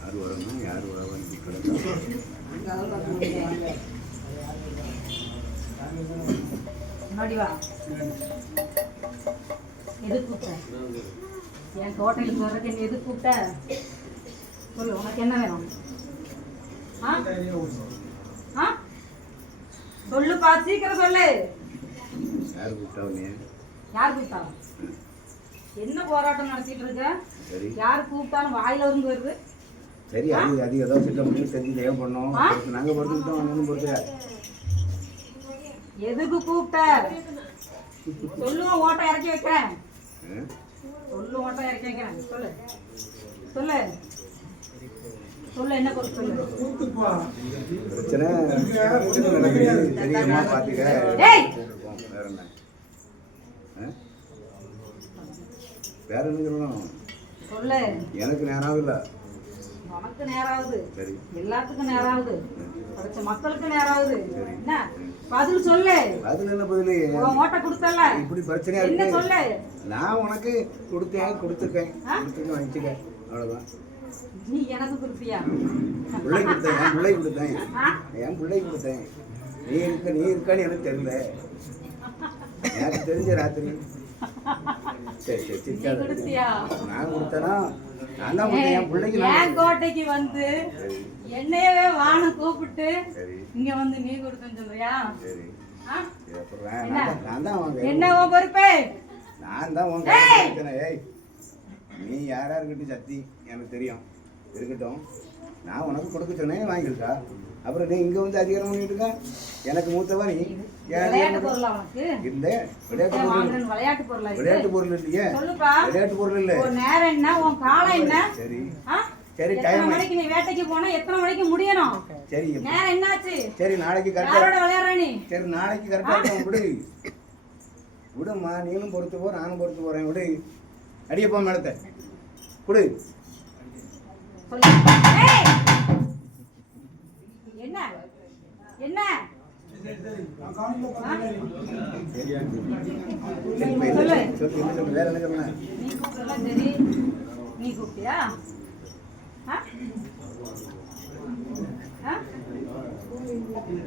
யார் வரணும் யார் வரவான்னு முன்னாடி வா. எது கூப்பிட்ட? என் ஹோட்டலுக்கு வர்றதுக்கு என்ன எது கூப்பிட்ட? சொல்லு, உனக்கு என்ன வேணும்? சொல்லுப்பா, சீக்கிரம் சொல்லு. யார் கூப்பிட்டாங்க? யார் கூப்பிட்டா? என்ன போராட்டம் நடத்திட்டு இருக்க? யார் கூப்பிட்டாலும் வாயில இருந்து வருது. சரி, அது ஏதோ சில முடிவு செஞ்சு ஏன் பண்ணோம். நாங்க பொறுத்துக்கிட்டோம் பொறுத்த. எதுக்கு கூப்பிட்ட? சொல்லுவோம், ஓட்டை இறக்கி வைக்கிறேன். சொல்லு, ஓட்டை இறக்கி வைக்கிறேன். சொல்லு சொல்லு சொல்லு, என்ன பொருள் சொல்லு. பிரச்சனை நடக்குது, தெரியுமா? பாத்துக்க. வேற என்ன? வேற என்ன சொல்லணும்? சொல்லு. எனக்கு நேரம் ஆகுதுல்ல. உனக்கு நேரம் ஆகுது, சரி, எல்லாத்துக்கும் நேரம் ஆகுது, படிச்ச மக்களுக்கு நேரம் ஆகுது. என்ன பதில் சொல்லு. அதுல என்ன பதில்? ஓட்டை கொடுத்தல, இப்படி பிரச்சனையா என்ன இருக்கு. சொல்லு. நான் உனக்கு கொடுத்துருக்கேன் வாங்கிச்சுக்க, அவ்வளவுதான். நீ எனக்கு கொடுத்தியா? பிள்ளை கொடுத்தேன், என் பிள்ளை கொடுத்தேன். நீ இருக்கான்னு எனக்கு தெரியல. எனக்கு தெரிஞ்ச ராத்திரி. சரி நான் கொடுத்தேனா? நான் தான் என் பிள்ளைக்கு என் கோட்டைக்கு வந்து என்னையவே வானம் கூப்பிட்டு இங்க வந்து நீ கொடுத்தேன்னு சொல்றியா? என்ன உன் பொறுப்பே? நான் தான். ஏய், நீ யாரா இருக்கட்டும் சத்தி, எனக்கு தெரியும், இருக்கட்டும். நான் உனக்கு கொடுக்க சொன்னேன், வாங்கிருக்கா. அப்புறம் நீ இங்க வந்து அதிகாரம் பண்ணிட்டு இருக்க. எனக்கு மூத்தவா நீ. விளையாட்டு பொருள் இல்ல, விளையாட்டு பொருள் இல்லையே. விளையாட்டு பொருள் இல்ல. நேரம் என்ன, உன் காலம் என்ன? சரி சரி, டைம் மணிக்கு நீ வேட்டைக்கு போனா எத்தனை மணிக்கு முடியணும்? சரி, நேரம் என்னாச்சு? சரி, நாளைக்கு கரெக்டா விளையாடுற நீ. சரி, நாளைக்கு கரெக்டா விடுமா. நீனும் பொறுத்து போ, நானும் பொறுத்து போறேன். விடு, அடியப்பா மேலத்தை குடு. என்ன என்ன வேற என்ன சொன்ன? நீ கூப்பிடலாம். சரி, நீ கூப்பிட்டியா?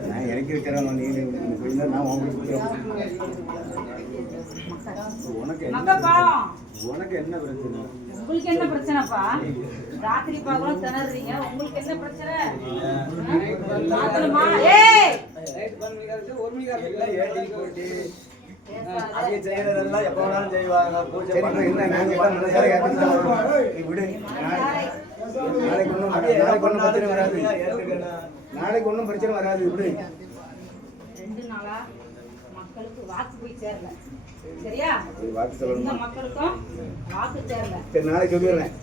நான் எனக்கு இருக்கிறேன். நீ நான் உனக்கு என்ன பிரச்சனை? உங்களுக்கு என்ன பிரச்சனைப்பா? ராத்திரி பாக்கலாம் திணறீங்க, உங்களுக்கு என்ன பிரச்சனை? செய்யறதெல்லாம் எப்ப வேணாலும் செய்வாங்க. நாளைக்கு ஒன்றும் பிரச்சனை வராது. இப்படி 2 நாளா மக்களுக்கு வாக்கு போய் சேரல. சரியா? இந்த மக்களுக்கும் வாக்கு சேரல. சரி, நாளைக்கு சொல்லிடுறேன்.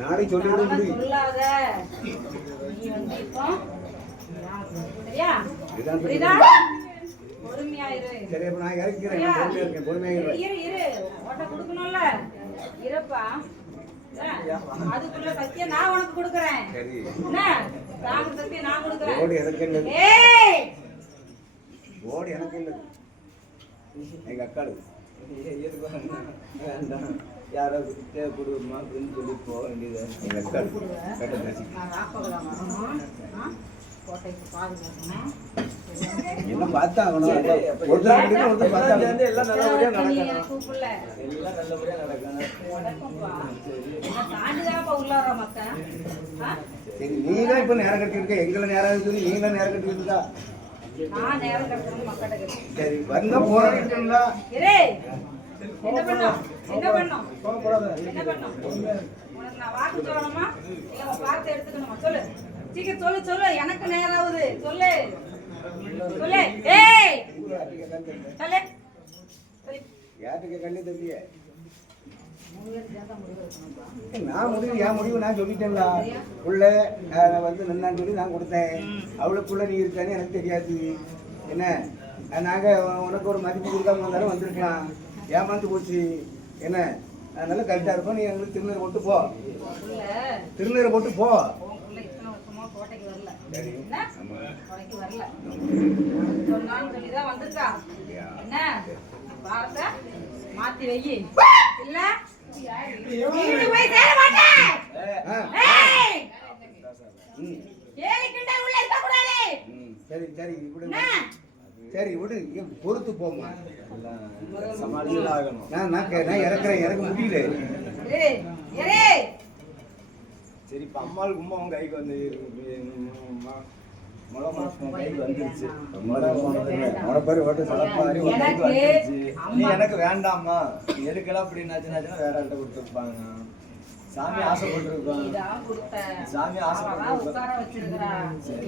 நாளைக்கு சொல்லிடுறேன். சொல்லாத. நீ வந்து இப்போ சரியா? புரியுதா? பொறுமையா இரு. சரி, அப்ப நான் இறக்கிறேன். பொறுமையா இரு. ஓட்ட கொடுக்கணும்ல. இருப்பா. அதுக்குள்ள சத்தியம் நான் உனக்கு கொடுக்கறேன். என்ன ராம சத்தியம் நான் கொடுக்கறேன். ஓடி எனக்கு இல்ல. ஏய், ஓடி எனக்கு இல்ல. எங்க அக்காளு யாரோ குடும்பமா சொல்லி போக வேண்டியது. எங்க அக்காளு கோட்டைக்கு பாதுகாக்கணும். என்ன பார்த்தா எல்லாம் நல்லபடியா நடக்கணும். எல்லாம் நல்லபடியா நடக்கணும். சரி, நீதான் இப்ப நேரம் கட்டி இருக்க. எங்களை நேரம் இருக்குது, நீங்களும் நேரம் கட்டி இருக்கா? நான் நேரம் கட்டணும் மக்களுக்கு. சரி, வந்தா போராடிட்டா என்ன பண்ணும்? உனக்கு நான் வாக்கு சொல்லணுமா இல்ல உன் வார்த்தை எடுத்துக்கணுமா? சொல்லு, சீக்கிரம் சொல்லு. எனக்கு நேரம் ஆகுது. சொல்லு. ஏய், சொல்லு. யாருக்கு கண்ணு தம்பிய? நான் என் முடிவு நான் சொல்லிட்டேன்ல. உள்ள வந்து நின்னான்னு சொல்லி நான் கொடுத்தேன். அவளுக்குள்ள நீ இருக்கான்னு எனக்கு தெரியாது. என்ன, நாங்க உனக்கு ஒரு மதிப்பு கொடுக்காம வந்தாலும் வந்திருக்கலாம். ஏமாந்து போச்சு. என்ன, அதனால கரெக்டா இருக்கும். நீ எங்களுக்கு திருநீரை போட்டு போ. கோட்டைக்கு வரல. சொன்னான்னு சொல்லிதான் வந்திருக்கா. என்ன வார்த்தை மாத்தி வை. இல்ல வீட்டு போய் சேர மாட்டேன். ஏய் ம் ஏழு கிண்டல் உள்ள இருக்க கூடாது. சரி சரி விடு சரி விடு பொறுத்து போமா சமாளிச்சு ஆகணும். நான் இறக்குறேன் இறக்க முடியல ஏய் ஏய் சரி இப்ப அம்மாளுக்கு உம்மா உன் கைக்கு வந்து முளை கைக்கு வந்துருச்சு. முளைப்பாரி ஓட்டு முளைப்பாரி உன் கைக்கு எனக்கு வந்துருச்சு. நீ அம்மா- எனக்கு வேண்டாம்மா எதுக்கெல்லாம் அப்படின்னாச்சுன்னா வேற ஆள்கிட்ட கொடுத்துருப்பாங்க. சாமி ஆசைப்பட்டிருக்கோம். இதான் கொடுத்த சாமி அவதான் ஆசைப்பட்டிருக்கோம். உட்கார வச்சிருக்கிறா.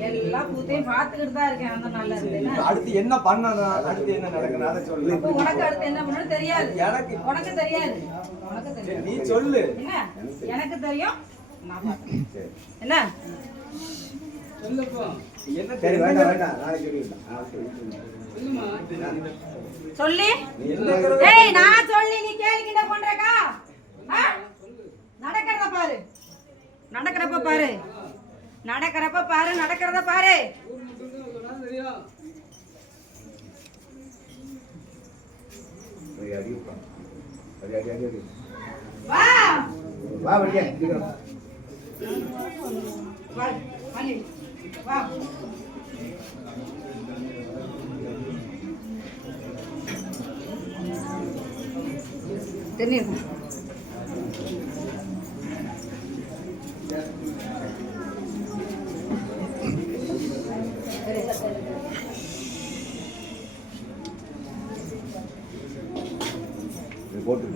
எல்லா கூத்தையும் பார்த்துக்கிட்டு தான் இருக்கேன். அந்த நல்ல சரி, இருக்கு. இப்ப அடுத்து என்ன பண்ணணும், அடுத்து என்ன நடக்கணும் அதை சொல்லு. அப்ப உனக்கு அடுத்து என்ன பண்ணணும் தெரியாது. எனக்கு உனக்கு தெரியாது. உனக்கு சரி, தெரியாது. நீ சொல்லு. என்ன? எனக்கு தெரியும். நான் பார்க்கிறேன். சரி என்ன? என்ன சரி தெரியும்? வேண்டாம் வேண்டாம் நாளைக்கு சொல்லிடலாம் சொல்லி என்ன ஏய் நான் சொல்லி நீ கேள்விக்கிட்ட பண்றக்கா? நடக்கிறத பாரு. நடக்கிறப்ப பாரு. நடக்கிறப்ப பாரு. நடக்கிறத பாரு. அடி அடி அடி அடி அடி வா வா வண்டியா சீக்கிரம் வா மணி வா தெரியும் போட்டு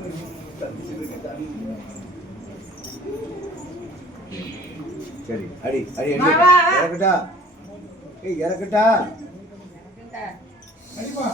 சரி அடி அடி அடி வா, வா, வா. இறக்கட்டா ஏய் இறக்கட்டா இந்த கண்டிப்பா.